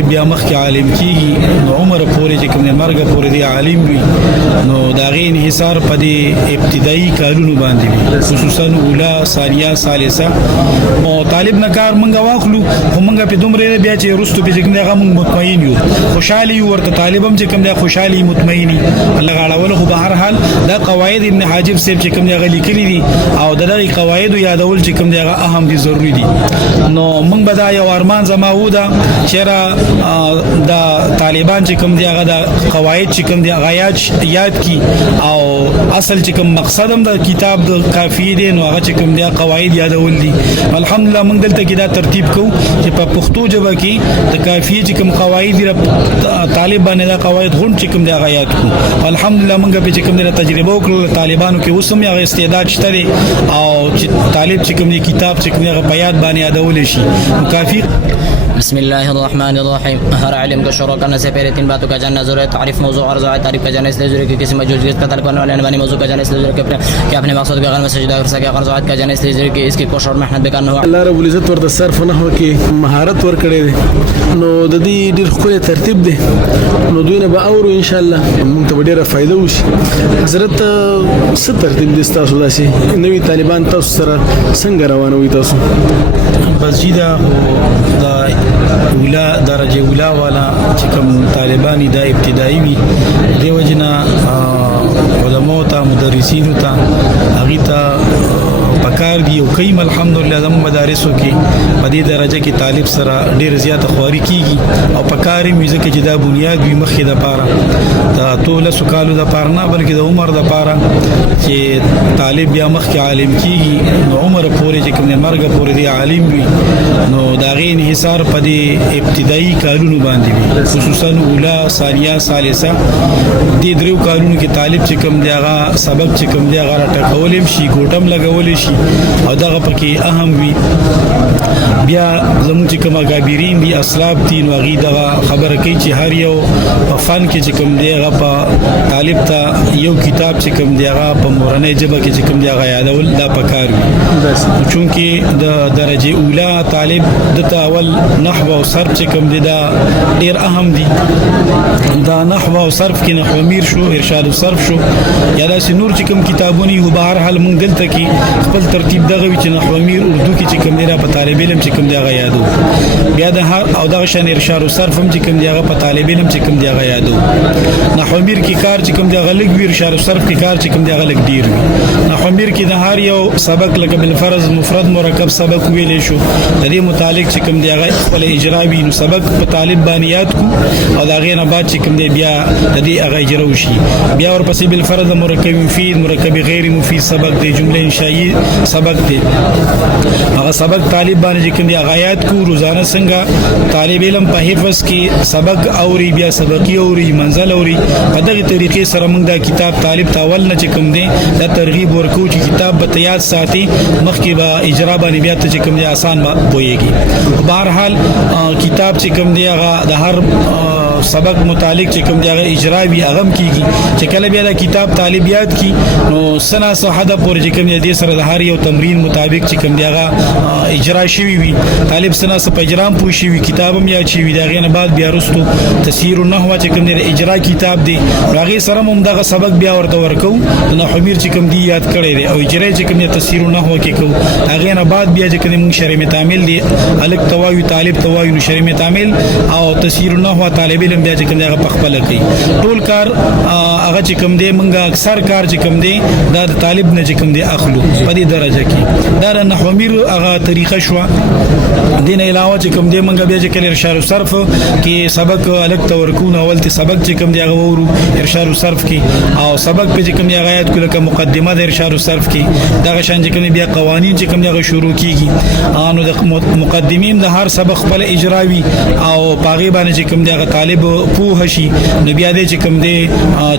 بیا مخکې عالم کیږي نو عمر پورې چې کوم مرګ پورې دی عالم وي نو دا غي انحصار په دې ابتدایي کارونو باندې وي خصوصا اوله ثانیه ثالثه او طالب نه کار مونږ واخلو خو مونږ په دومره بیا چې رستو په څنګه هغه مونږ مطمئن یو خوشحالي ورته طالبم چې کوم دی خوشحالي مطمئني الله غاړول خو به هر حال دا قواعد ابن حاجب صاحب چې کوم دی هغه لیکلي دي او دغه قواعد یادول چې کوم دی هغه اهم دي ضروری دي نو مونږ به دا یو ارمان زما و دا چیرې دا طالبان چې کوم دی هغه د قواعد چې کوم دی هغه یاد کی او اصل چې کوم مقصد هم د کتاب د کافی دی نو هغه چې کوم دی قواعد یادول دي الحمدلله موږ دلته کې دا ترتیب کوو چې په پښتو ژبه کې د کافی چې کوم قواعد دی طالب باندې دا قواعد غون چې کوم دی هغه یاد کو الحمدلله موږ په چې کوم دی تجربه وکړو طالبانو کې اوسم هغه استعداد شته او طالب چې کوم دی کتاب چې کوم دی هغه په یاد باندې یادول شي کافی. بسم الله الرحمن الرحیم. ہر علم کو شروع کرنے سے پہلے 3 باتوں کا جاننا ضروری ہے. تعریف موضوع اور ذات تعریف کا جاننا اس لیے ضروری ہے کہ کسی موجود چیز کا طلب کرنے والے نے موضوع کا جاننا اس لیے ضروری ہے کہ اپنے مقصد کے غیر میں سجدہ کر سکے. اور ذات کا جاننا اس لیے ضروری ہے کہ اس کی کوشش اور محنت بیکار نہ ہو. الله رب العزت ورته صرف نحو کې مهارت ورکړي دي نو د دې ډېر خپل ترتیب دی نو دوی نه به اورو ان شاء الله موږ ته ډېره فائدہ وشي. حضرت څه ترتیب دي تاسو داسې نوی طالبان تاسو سره څنګه روانوي تاسو؟ بسیدا دا اولا درجه اولا والا چې کوم طالبان دا ابتدایي وي دیو جنا علماء ته مدرسین ته هغه ته پکار دی او کیم الحمدلله زمو مدارسو کې په دې درجه کې طالب سره ډیر زیات خواري کیږي او پکاري میوزیک چې دا بنیاد وي مخې د پاره دا ټول سکالو د پاره نه بلکې د عمر د پاره چې طالب بیا مخکې عالم کیږي نو عمر پورې چې کوم مرګ پورې دی عالم وي نو دا غي انحصار په دې ابتدایي کارونو باندې وي خصوصا اوله ثانیه ثالثه دې درو کارونو کې طالب چې کوم دی هغه سبق چې کوم دی هغه ټکولم شي ګوټم لګول شي او دغه پکې اهم وي. بیا زموږ چې کوم غابرین دي اسلاب دي نو غي دغه خبره کوي چې هر یو په فن کې چې کوم دی هغه په طالب ته یو کتاب چې کوم دی هغه په مورنۍ ژبه کې چې کوم دی هغه یادول دا پکار وي چونکه د درجه اوله طالب د اول نحو او صرف چې کوم دی دا ډیر اهم دي. دا نحو او صرف کې نحو میر شو ارشاد الصرف شو یا دا نور چې کوم کتابونه یو بهر حال مونږ دلته کې خپل ترتیب دغه وی چې نحو میر اردو کې چې کوم دی را په طالب علم چې کوم دی هغه یادو بیا د هر او دغه شان ارشاد الصرف هم چې کوم دی هغه په طالب علم چې کوم دی هغه یادو. نحو میر کې کار چې کوم دی هغه لګ وی ارشاد الصرف کې کار چې کوم دی هغه لګ ډیر وي. نحو میر کې د هر یو سبق لکه بالفرض مفرد مرکب سبق ویلې شو د دې متعلق چې کوم دی هغه خپل اجرا وی نو سبق په طالب باندې یاد کو او دا غي نه بعد چې کوم دی بیا د دې هغه اجرا وشي. بیا ورپسې بالفرض مرکب مفید مرکب غیر مفید سبق دی جمله انشائی سبق دی هغه سبق طالب باندې کوم دی غایات کو روزانه څنګه طالب علم په حفظ کې سبق اوري بیا سبقي اوري منزل اوري په دغه طریقې سره موږ دا کتاب طالب تاول نه چې کوم دی دا ترغیب ورکو چې کتاب به تیار ساتي مخکې به اجرا باندې بیا ته چې کوم دی آسان پويږي. بهر حال کتاب چې کوم دی هغه د هر سبق متعلق چې کوم دی هغه اجرا وی اغم کیږي چې کله بیا دا کتاب طالب یاد کی نو سنا صحده پورې چې کوم دی سره د هر یو تمرین مطابق چې کوم دی هغه اجرا شوی وي طالب سنا په اجرام پوه شي کتابم یاد شي وي دا غینه بعد بیا رستو تفسیر النحو چې کوم دی اجرا کتاب دی هغه سره هم دغه سبق بیا ورته ورکو نحو میر چې کوم دی یاد کړی دی او اجرا چې کوم دی تفسیر النحو کې کو هغه نه بعد بیا چې کوم شرع متعامل دی الک توایو طالب توایو شرع متعامل او تفسیر النحو طالب علم بیا چې کوم دی هغه پخپل کوي ټول کار هغه چې کوم دی منګه اکثر کار چې کوم دی دا طالب نه چې کوم دی اخلو په دې درجه کې دا نحو میر هغه طریقه شو. دین علاوه چې کوم دی منګه بیا چې کله ارشاد الصرف کې سبق الک تورکون اول ته سبق چې کوم دی هغه ورو ارشاد الصرف کې او سبق په چې کوم دی غایت کله کوم مقدمه د ارشاد الصرف کې دا شان چې کوم بیا قوانین چې کوم دی هغه شروع کیږي انو د مقدمین د هر سبق خپل اجراوي او پاغي باندې چې کوم دی هغه طالب طالب پوه شي نو بیا دې چې کوم دې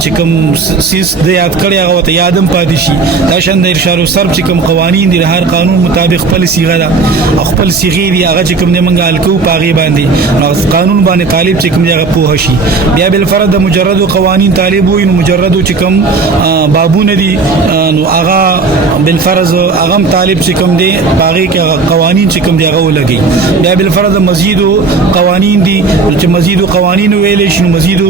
چې کوم سیس د یاد کړی هغه ته یادم پاتې شي. دا شان د ارشاد الصرف چې کوم قوانین دي هر قانون مطابق خپل صيغه ده خپل صيغه دي هغه چې کوم دې منګه الکو پاغي باندې قانون باندې طالب چې کوم دې پوه شي. بیا بل فرض مجرد قوانین طالب وي نو مجرد چې کوم بابونه دي نو هغه بل فرض هغه طالب چې کوم دي باغی کې قوانین چې کوم دي هغه ولګي. بیا بل فرض مزید قوانین دي چې مزید قوانین ویل شي مزید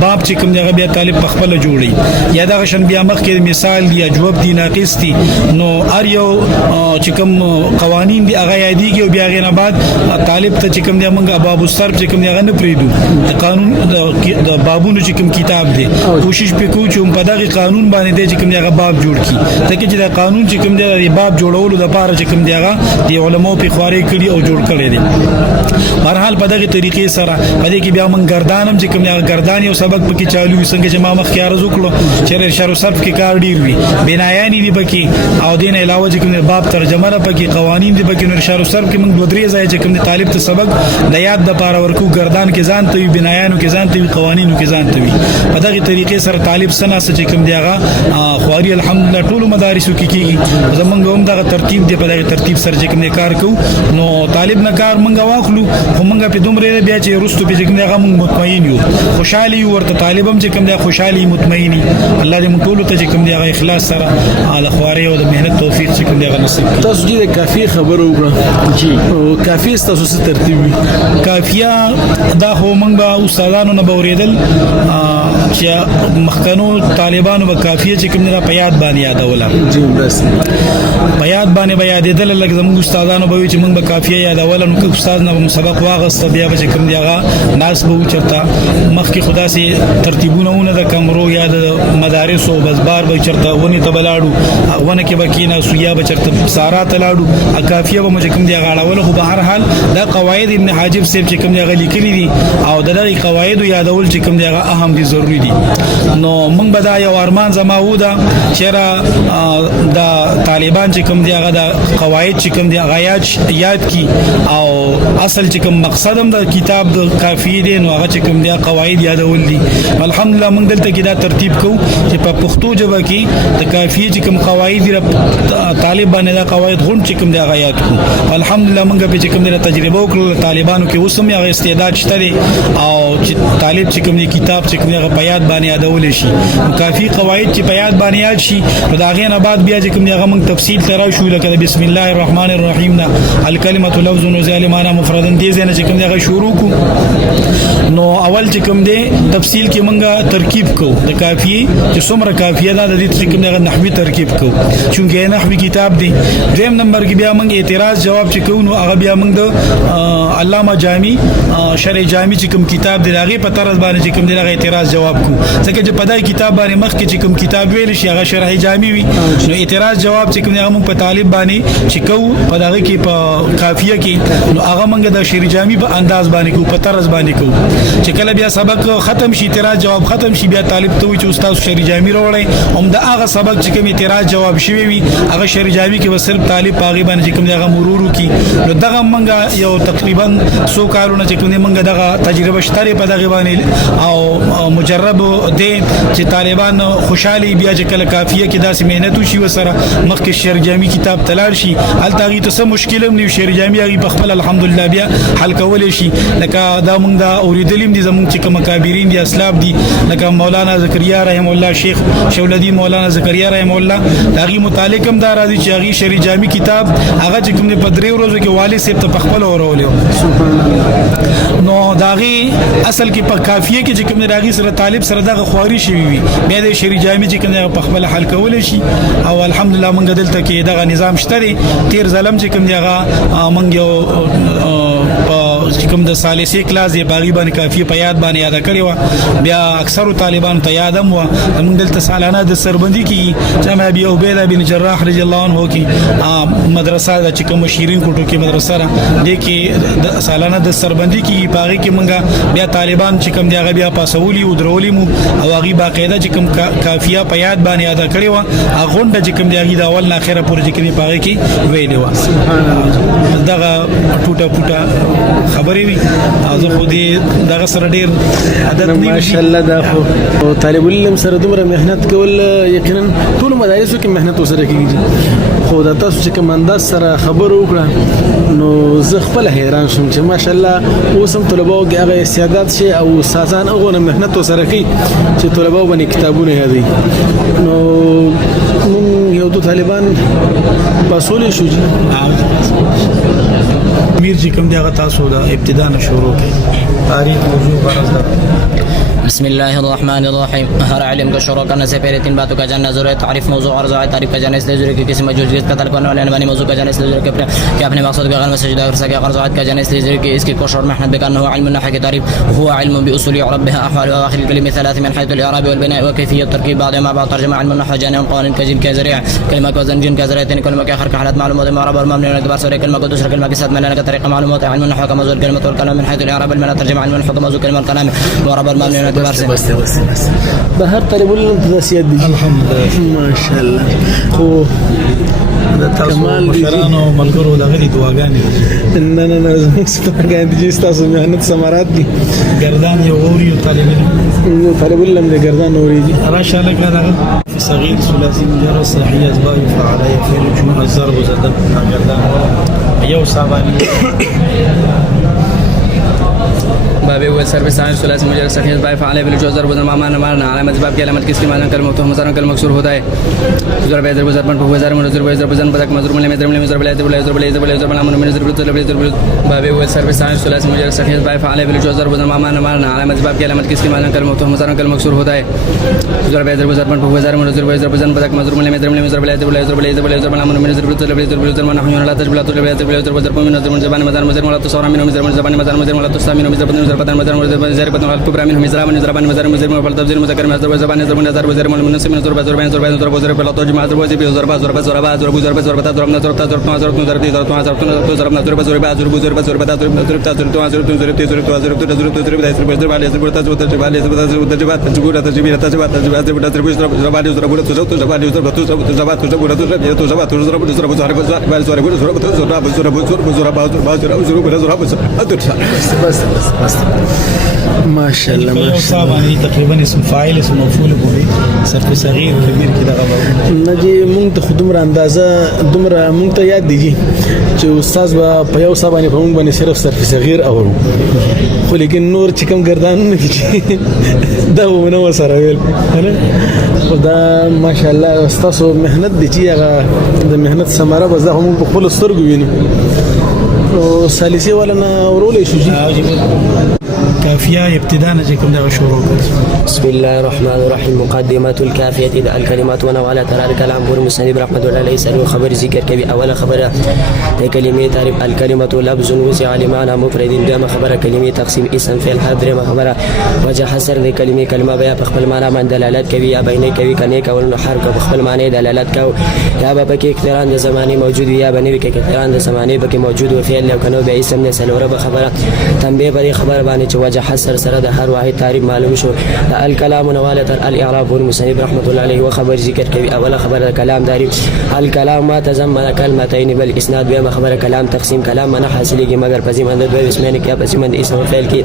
باب چې کوم دي هغه بیا طالب په خپل جوړي یا دا غشن بیا مخ کې مثال دی جواب دی ناقص دي نو ار یو چې کوم قوانین دي هغه یادېږي او بیا غینه بعد طالب ته چې کوم دي موږ باب الصرف چې کوم دي هغه نه پریدو د قانون د بابونو چې کوم کتاب دی کوشش وکړو چې په دغه قانون باندې چې کوم دي هغه باب جوړ کړي ځکه چې دا قانون چې کوم دي باب جوړولو د لپاره چې کوم دي هغه د علماو په خواري کړي او جوړ کړي دي. بهرحال په دغه طریقې سره په دې کې بیا موږ ګردانم چې کوم دي ګردان یو سبق پکې چالو څنګه چې ما مخ کې عرض وکړو چې ارشاد الصرف کې کار ډیر وي بنایانی دي پکې او دین علاوه چې کوم باب ترجمه را پکې قوانین دي پکې ارشاد الصرف کې موږ دوه درې ځای چې کوم طالب ته سبق د یاد د پاره ورکو ګردان کې ځان ته بنایانو کې ځان ته قوانینو کې ځان ته په دغه طریقې سره طالب سنا چې کوم دی هغه خواري الحمدلله ټول مدارسو کې کیږي زمونږ هم دغه ترتیب دی په دغه ترتیب سره چې کوم کار کوو نو طالب نه کار مونږ واخلو خو مونږ په دومره بیا چې رستو په کوم هغه مونږ مطمئن یو خوشحالي ورته طالبم چې کوم دی خوشحالي مطمئني الله دې مونږ ټول ته چې کوم دی هغه اخلاص سره د خواري او د مهنت توفیق چې کوم دی هغه نصیب کړي. تاسو چې کافی خبرو وکړه جی کافی تاسو څه ترتیب وي کافیه دا هو مونږ استادانو نه بوریدل چې مخکنو طالبانو به کافیه چې کوم نه په یاد باندې یادوله جی بس په یاد باندې به یادېدل لکه زموږ استادانو به چې موږ به کافیه یادوله نو که استاد نه سبق واغسته بیا به چې کوم دی هغه ناس به چرته مخکې خدا سي ترتیبونه د کمرو یا د مدارس او بس بار به چرته ونی ته بلاړو ونه کې به کینا سویا به چرته سارا ته لاړو کافیه به چې کوم دی هغه اړول خو به هر حال دا قواعد ابن حاجب صاحب چې کوم دی هغه لیکلي دي او دغه قواعد یادول چې کوم دی هغه اهم دي ضروری دي. نو موږ به دا یو ارمان زما و دا چیرې د طالبان چې کوم دی هغه د قواعد چې کوم دی هغه یاد کی او اصل چې کوم مقصد هم د کتاب د کافی دی نو هغه چې کوم دی قواعد یادول دي. الحمدلله موږ دلته کې دا ترتیب کوو چې په پښتو ژبه کې د کافی چې کوم قواعد طالب باندې دا قواعد غون چې کوم دی هغه یاد کو. الحمدلله موږ په چې کوم دی تجربه وکړو طالبانو کې اوس هم هغه استعداد شته او چې طالب چې کوم دی کتاب چې کوم دی هغه په یاد باندې یادول شي کافی قواعد چې په یاد باندې یاد شي نو دا غي نه بعد بیا چې کوم دی هغه موږ تفصیل تراو شو لکه بسم الله الرحمن الرحیم نا الکلمه لفظ وزال معنا مفردن دي زنه چې کوم دی هغه شروع کو نو اول چې کوم دی تفصیل کې موږ ترکیب کو د کافی چې څومره کافیه ده د دې چې کوم دی هغه نحوی ترکیب کو چونګې نحوی کتاب دی. دویم نمبر کې بیا موږ اعتراض جواب چې کو نو هغه بیا موږ د علامه جامی شرع جامی چې کوم کتاب دی هغه په طرز باندې چې کوم دی هغه اعتراض جواب کو ځکه چې په دای کتاب باندې مخ کې چې کوم کتاب ویل شي هغه شرح جامی وي نو اعتراض جواب چې کوم هغه په طالب باندې چې کو په دغه کې په کافیه کې نو هغه موږ د شرع جامی په انداز باندې کو په طرز باندې کو چې کله بیا سبق ختم شي اعتراض جواب ختم شي بیا طالب ته وي چې استاد شرع جامی راوړي هم د هغه سبق چې کوم اعتراض جواب شوی وي هغه شرع جامی کې وسر طالب پاغي باندې چې کوم هغه مرور کی نو دغه موږ یو تقریبا 100 کارونه چې کوم موږ دغه تجربه شته په دغه باندې او مجرب دي چې طالبان خوشحالي بیا چې کله کافیه کې داسې مهنت وشي وسره مخکې شرع جامی کتاب تلار شي الته غي ته مشکل هم نه شرع جامی غي په خپل الحمدلله بیا حل کول شي لکه دا موږ دا اوریدلیم دي زموږ چې کوم کابرین دي اسلاف دي لکه مولانا زکریا رحم الله شیخ شولدی مولانا زکریا رحم الله داغي متعلق هم دا راځي چې غي شرع جامی کتاب هغه چې کوم په درې ورځو کې والي سیب ته خپل اورولې نو داغي اصل کې په کافیه کې چې کوم راغي سره طالب سره دغه خواري شي وي بیا د شرع جامی چې کوم په خپل حل کول شي او الحمدلله موږ دلته کې دغه نظام شته تیر ظلم چې کوم دیغه موږ یو چې کوم د ثالثي کلاس دی باغی باندې کافی په یاد باندې یاد کړی و بیا اکثر طالبان ته یادم و موږ دلته سالانه د سربندي کې جامع ابي عبیده بن جراح رضی الله عنه کې مدرسه د چې کوم شیرین کوټو کې مدرسه را دي کې د سالانه د سربندي کې باغی کې موږ بیا طالبان چې کوم دیغه بیا پاسولي او درولي مو او هغه باقاعده چې کوم کافیه په یاد باندې یاد کړی و هغه غونډه چې کوم دیغه د اول نه اخره پورې چې کوم باغی کې ویلې و دغه ټوټه خبرې وي زه خو دې دغه سره ډېر عادت نه ماشاءالله دا خو طالب العلم سره دومره مهنت کول یقینا ټول مدارسو کې مهنت وسره کیږي خو دا تاسو چې کوم انداز سره خبرو وکړه نو زه خپل حیران شوم چې ماشاءالله اوس هم طلباو کې هغه استعداد شي او استادان هغه مهنت وسره کوي چې طلباو باندې کتابونه یادي نو مونږ یو دو طالبان پاسول شو میر چې کوم دی هغه تاسو د ابتدا نه شروع کړئ تاریخ موضوع غرض ده بسم الله الرحمن الرحیم هر علم کا شروع کرنے سے پہلے 3 باتوں کا جاننا ضروری ہے تعریف موضوع اور ضابط تعریف کا جاننا اس لیے ضروری ہے کہ کسی موجود چیز کا تعلق کرنے والے عنوانی موضوع کا جاننا اس لیے ضروری ہے کہ اپنے مقصد کا غیر میں سجدہ کر سکے اور ضابط کا جاننا اس لیے ضروری ہے کہ اس کی کوشش اور محنت بکار نہ ہو علم النحو کی تعریف هو علم باصول عربها احوال واخر الكلمه ثلاث من حيث الاعراب والبناء وكيفيه تركيب بعضها مع بعض ترجمه علم النحو جانب قوانين كجن كذريعه كلمه وزن جن كذريعتين كلمه کے آخر کا حالات معلومات معرب اور مبني على اعتبار سوري كلمه کو دوسرا كلمه کے ساتھ ملانے کا طریقہ معلومات علم النحو کا موضوع الكلمه والكلام من حيث الاعراب والبناء ترجمه علم النحو کا موضوع كلمه والكلام معرب اور مبني على اعتبار سے د هر طالب العلم تداسیات دي الحمدلله ماشاءالله خو د تاسو مشرانو ملګرو دغه دعاګانې نه نه نه زموږ سترګې دي چې تاسو مهنت ثمرات دي گردان یو غوري او طالب علم طالب العلم د گردان اوريږي راشه لك دغه صغير ثلاثي مجرد صحيح اسباب فعلى فعل جمع الضرب وزدب گردان یو صابانی باب اول سر بسان ثلاثي مجرد صحيح اسباب فعلى بالجوز ضرب المعنى معنى علامه اسباب کی علامت کس کی معنی کلمہ تو مضارع کلمہ مکسور ہوتا ہے ضرب ضرب ضرب پر هو ضرب ضرب ضرب ضرب بدك مضروب من ضرب ضرب ضرب ضرب ضرب ضرب الامر من ضرب ضرب ضرب باب اول سر بسان ثلاثي مجرد صحيح اسباب فعلى بالجوز ضرب المعنى معنى علامه اسباب کی علامت کس کی معنی کلمہ تو مضارع کلمہ مکسور ہوتا ہے ضرب ضرب ضرب پر هو ضرب ضرب ضرب ضرب بدك مضروب من ضرب ضرب ضرب ضرب ضرب الامر من ضرب ضرب ضرب ضرب نحو لا تجبل ضرب ضرب ضرب من ضرب زبان مضارع مضارع ولا تصور من ضرب زبان مضارع مضارع ولا تستعمل من ضرب ضرب مضارع زربة الكبرى منهم زرابا زربان مزار مزار والتبذير مذكر مزار زبان زرب نزار وزر منسب من زرب زربان زربان زرب وزر بلا توجم زرب وزر زرب زرب زرب زرب زرب زرب زرب نزار زرب زرب زرب زرب زرب زرب نزار زرب زرب زرب زرب زرب زرب زرب زرب زرب زرب زرب زرب زرب زرب على زرب زرب زرب على زرب زرب تجبر تجبير تجبر تجبر زرب زرب زرب زرب على زرب زرب زرب زرب على زرب زرب زرب زرب زرب زرب زرب زرب زرب ماشاءالله یو صابانی تقریبا اسم فاعل اسم مفعول به صرف صغیر کبیر کې دغه نجی مونږ ته خودمره اندازه دومره مونږ ته یاد دي چې استاد په یو صابانی په مونږ باندې صرف صرف صغیر اورو خو لیکن نور چې کوم ګردان نه دي دا ونه وسره ویل خدا ماشاءالله استاد مهنت دي چې هغه د مهنت ثمره به زه هم په خپل سترګو وینم او ثالثي ولنا ورولې شو کافیه ابتداء نه کوم دغه شروع بسم الله الرحمن الرحيم مقدمة الكافية الكلمات ونوع ترى الكلام بور مسند رحمة الله عليه سلو خبر ذكر كبي أول خبر كلمة تعرف الكلمة لفظ وسع لمعنى مفرد دام خبر كلمة تقسيم اسم فعل حرف درم خبر وجه حسر ذي كلمة بيا بخبل معنى من دلالات كبي يا بيني كبي كنيك أول حرف بخبل معنى دلالات كو يا بابك اكثران زماني موجود يا بني بك اكثران زماني بك موجود وفعل لو كانوا باسم سلو رب خبر تنبيه بري خبر باني وجه حسر سرد هر واحد تعريف معلوم شو الكلام نوالة الإعراب والمسند رحمة الله عليه وخبر ذكر كبي أول خبر الكلام داري الكلام ما تزمن كلمتين بل إسناد بما خبر كلام تقسيم كلام من حاصل مگر پزیم اندر به اسمین کیا پزیم اند اسم فعل کی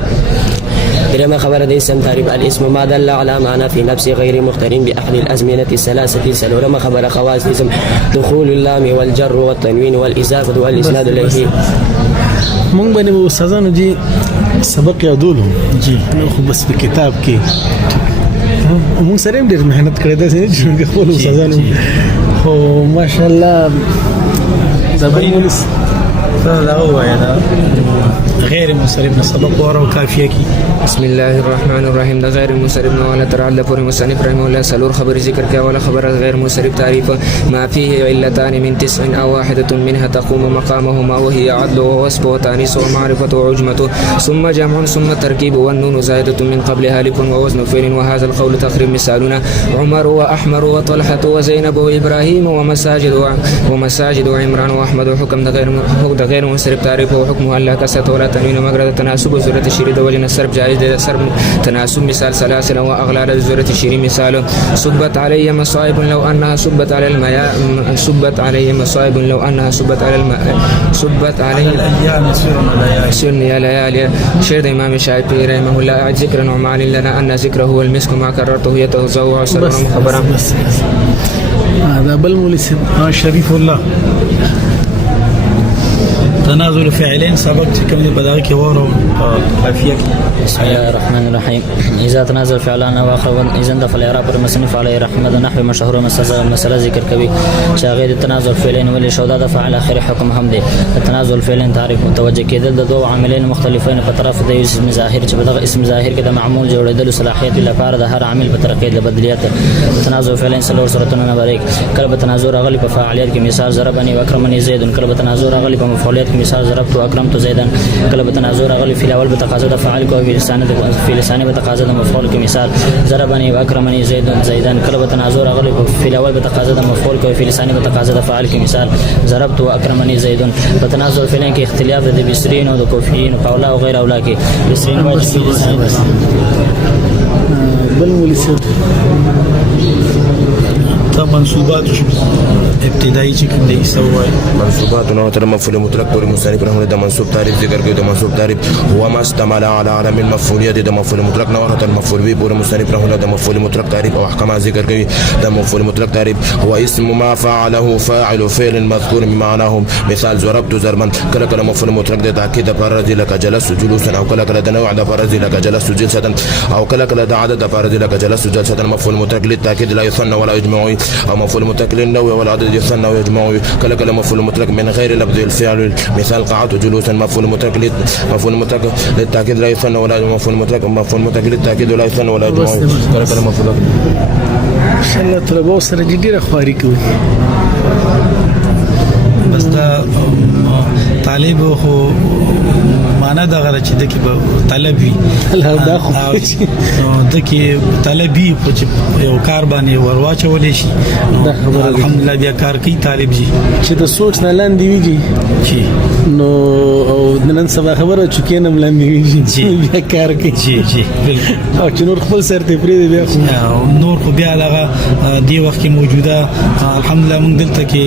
درما خبر د اسم تعريف الاسم ما دل على معنى في نفس غير مقترن بأحد الأزمنة الثلاثة سلورما خبر خواص اسم دخول اللام والجر والتنوين والإضافة والإسناد إليه مونږ باندې استادانو جی سبق یادولو جی خو بس په کتاب کې مونږ سره ډېر مهنت کړې ده چې خپل استادانو خو ماشاءالله زبرین دا وایا غیر منصرف سبق ورا کافیه کی بسم الله الرحمن الرحيم ده غير المنصرف ولا ترى على فور مصنف رحمه الله سلور خبر ذكر كا ولا خبر غير منصرف تعريف ما فيه علتان من 9 أو واحدة منها تقوم مقامهما وهي عدل ووصف وتانيث ومعرفة وعجمة ثم جمع ثم تركيب والنون زائدة من قبلها الف ووزن فعل وهذا القول تقريب مثالنا عمر وأحمر وطلحة وزينب وإبراهيم ومساجد وعمران وأحمد وحكم ده غير منصرف تعريف وحكمه ألا كسرت ولا تنوین مگر تناسب و ضرورت شیری د وجه صرف جایز دی صرف تناسب مثال سلاسل و اغلال ضرورت شیری مثال صبت علی مصائب لو انها صبت على الماء صبت علی مصائب لو انها صبت على الماء صبت علی الايام سن يا ليالي شير امام الشافعي رحمه الله اعد ذكرا ومعن لنا ان ذكره هو المسك ما كررته يتوزع سرا خبرا هذا بل مولسم شريف الله تنازل فعلين سبق كم بداك ورو عافيك. بسم الله الرحمن الرحيم. إذا تنازل فعلان واخر إذا دفع الإعراب المصنف عليه رحمة نحو مشهور مسألة ذكر كبير شاغيد التنازل فعلين واللي شودا دفع على آخر حكم حمدي التنازل فعلين تعريف متوجه كده دو عاملين مختلفين بطرف د اسم ظاهر چې بدغه اسم ظاهر کې د معمول جوړېدل صلاحيت لپاره د هر عامل په ترقې د بدلیات تنازل فعلين سلور صورتونه نه باریک کله تنازل غلی په فاعلیت کې مثال ضربني واکرمني زید کله تنازل غلی په مفعولیت کې مثال ضربت واکرمت زیدا کله تنازل غلی فی الاول بتقاضا د فاعل کو في لسانه بتقاضا د مفعول کې مثال ضربني واکرمني زیدا کله تنازل غلی في الاول بتقاضا د مفعول کو في لسانه بتقاضا د فاعل کې مثال ضربت واکرمني زید په تنازل فعلين کې اختلاف د بسرین او د کوفیین او اولا او غیر اولا کې بسرین واجب بل مولسم منصوبات ابتدائي چې کوم دي سوای منصوبات نو تر مفعول مطلق پر مصنف رحمه الله د منصوب تعریف ذکر کوي د منصوب تعریف هو ما استعمل على علم المفعوليه د مفعول مطلق نو تر مفعول به پر مصنف رحمه الله د مفعول مطلق تعریف او احکامات ذکر کوي د مفعول مطلق تعریف هو اسم ما فعله فاعل فعل مذكور بمعناه مثال ضربت ضربا کله کله مفعول مطلق د تاکید پر ذی لك جلس جلوسا او کله کله د نوع د پر ذی لك جلس جلسه او کله کله د عدد د پر ذی لك جلس جلسه مفعول مطلق للتاكيد لا يثنى ولا يجمع او مفعول مطلق للنوع والعدد يثنى ويجمع كلا كلا مفعول مطلق من غير لفظ الفعل مثال قعدت جلوسا مفعول مطلق للتاكيد لا يثنى ولا مفعول مطلق للتاكيد ولا يثنى ولا يجمع كلا كلا مفعول ان شاء الله طلبه سره ډیره خواري کوي بس دا طالب خو معنا دا غره چې دکی به طلب وي الله دا خو دکی طلب وي چې یو کار باندې ورواچولې شي الحمدلله بیا کار کوي طالب جی چې د سوچ نه لاندې ویږي جی نو او نن سبا خبره چې کینم لاندې ویږي بیا کار کوي جی بالکل او چې نور خپل سر ته پرې بیا نور خو بیا هغه دی وخت کې موجوده الحمدلله موږ دلته کې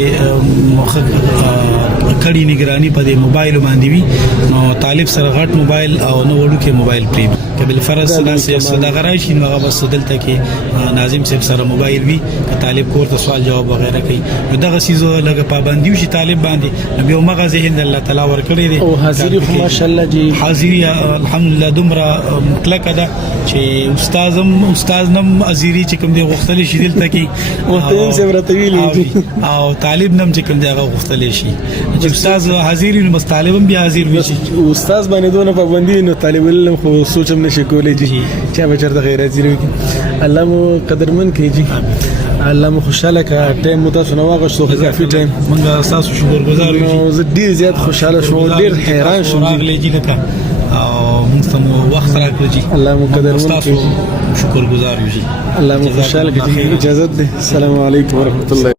کړي نگرانی په دې موبایل باندې وي نو طالب سره غټ موبایل او نو وړو کې موبایل پری کبل فرض صدا غراشي نو هغه بس دلته کې ناظم صاحب سره موبایل وي ک طالب کور ته سوال جواب وغیرہ کوي نو دغه سيزو لګه پابندي شي طالب باندې نو به مغه ذهن الله تعالی ورکړي دي او حاضری خو ماشاءالله جی حاضری الحمدلله دومره مطلق ده چې استاد نم ازيري چې کوم دی غختل شي دلته کې وته هم سره طويل او طالب نم چې کوم دی هغه غختل شي چې استاد حاضر نو بس طالبم بیا حاضر وي استاد باندې دونه پابندي نو طالب علم خو سوچم نشي کولای جی چا بچر د غیر حاضر الله مو قدرمن کوي جی الله مو خوشاله کا ټیم متاسو نو واغښتو کافي ټیم موږ تاسو شکرګزار یو زه ډیر زیات خوشاله شوم ډیر حیران شوم جی لکه او موږ ته وخت راکړی جی الله مو قدرمن کوي شکرګزار یو جی الله مو خوشاله کوي اجازه ده السلام علیکم ورحمت الله